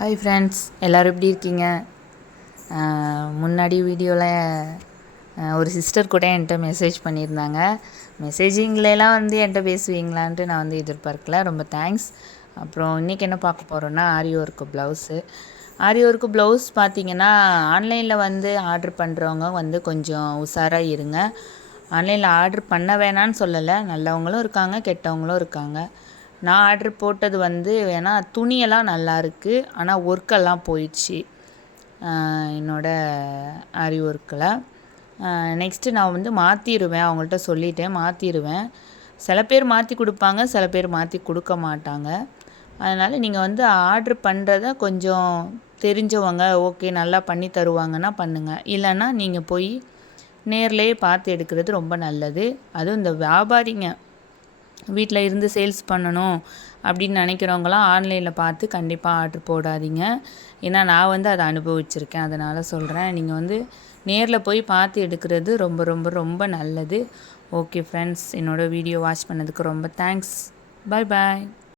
Hi friends எல்லோரும் எப்படி இருக்கீங்க? முன்னாடி வீடியோவில் ஒரு சிஸ்டர் கூட என்கிட்ட மெசேஜ் பண்ணியிருந்தாங்க. மெசேஜிங்லலாம் வந்து என்கிட்ட பேசுவீங்களான்ட்டு நான் வந்து எதிர்பார்க்கல. ரொம்ப தேங்க்ஸ் அப்புறம் இன்றைக்கி என்ன பார்க்க போகிறோன்னா aari work blouse aari work blouse பார்த்தீங்கன்னா ஆன்லைனில் வந்து ஆர்டர் பண்ணுறவங்க வந்து கொஞ்சம் உஷாராக இருங்க. ஆன்லைனில் ஆர்டர் பண்ண வேணான்னு சொல்லலை. நல்லவங்களும் இருக்காங்க கெட்டவங்களும் இருக்காங்க. நான் ஆர்டர் போட்டது வந்து ஏன்னா துணியெல்லாம் நல்லாயிருக்கு ஆனால் ஒர்க்கெல்லாம் போயிடுச்சு. என்னோடய ஆரி ஒர்க்கில் நெக்ஸ்ட்டு நான் வந்து மாற்றிடுவேன் அவங்கள்ட்ட சொல்லிட்டேன் மாற்றிடுவேன் சில பேர் மாற்றி கொடுப்பாங்க சில பேர் மாற்றி கொடுக்க மாட்டாங்க. அதனால் நீங்கள் வந்து ஆர்டர் பண்ணுறத கொஞ்சம் தெரிஞ்சவங்க ஓகே நல்லா பண்ணி தருவாங்கன்னா பண்ணுங்கள் இல்லைன்னா நீங்கள் போய் நேர்லேயே பார்த்து எடுக்கிறது ரொம்ப நல்லது. அதுவும் இந்த வியாபாரிங்க வீட்டில் இருந்து சேல்ஸ் பண்ணணும் அப்படின்னு நினைக்கிறவங்களாம் ஆன்லைனில் பார்த்து கண்டிப்பாக ஆர்டர் போடாதீங்க. ஏன்னா நான் வந்து அதை அனுபவிச்சிருக்கேன். அதனால் சொல்கிறேன் நீங்கள் வந்து நேரில் போய் பார்த்து எடுக்கிறது ரொம்ப ரொம்ப ரொம்ப நல்லது. ஓகே ஃப்ரெண்ட்ஸ் என்னோடய வீடியோ வாட்ச் பண்ணதுக்கு ரொம்ப தேங்க்ஸ் பாய் பாய்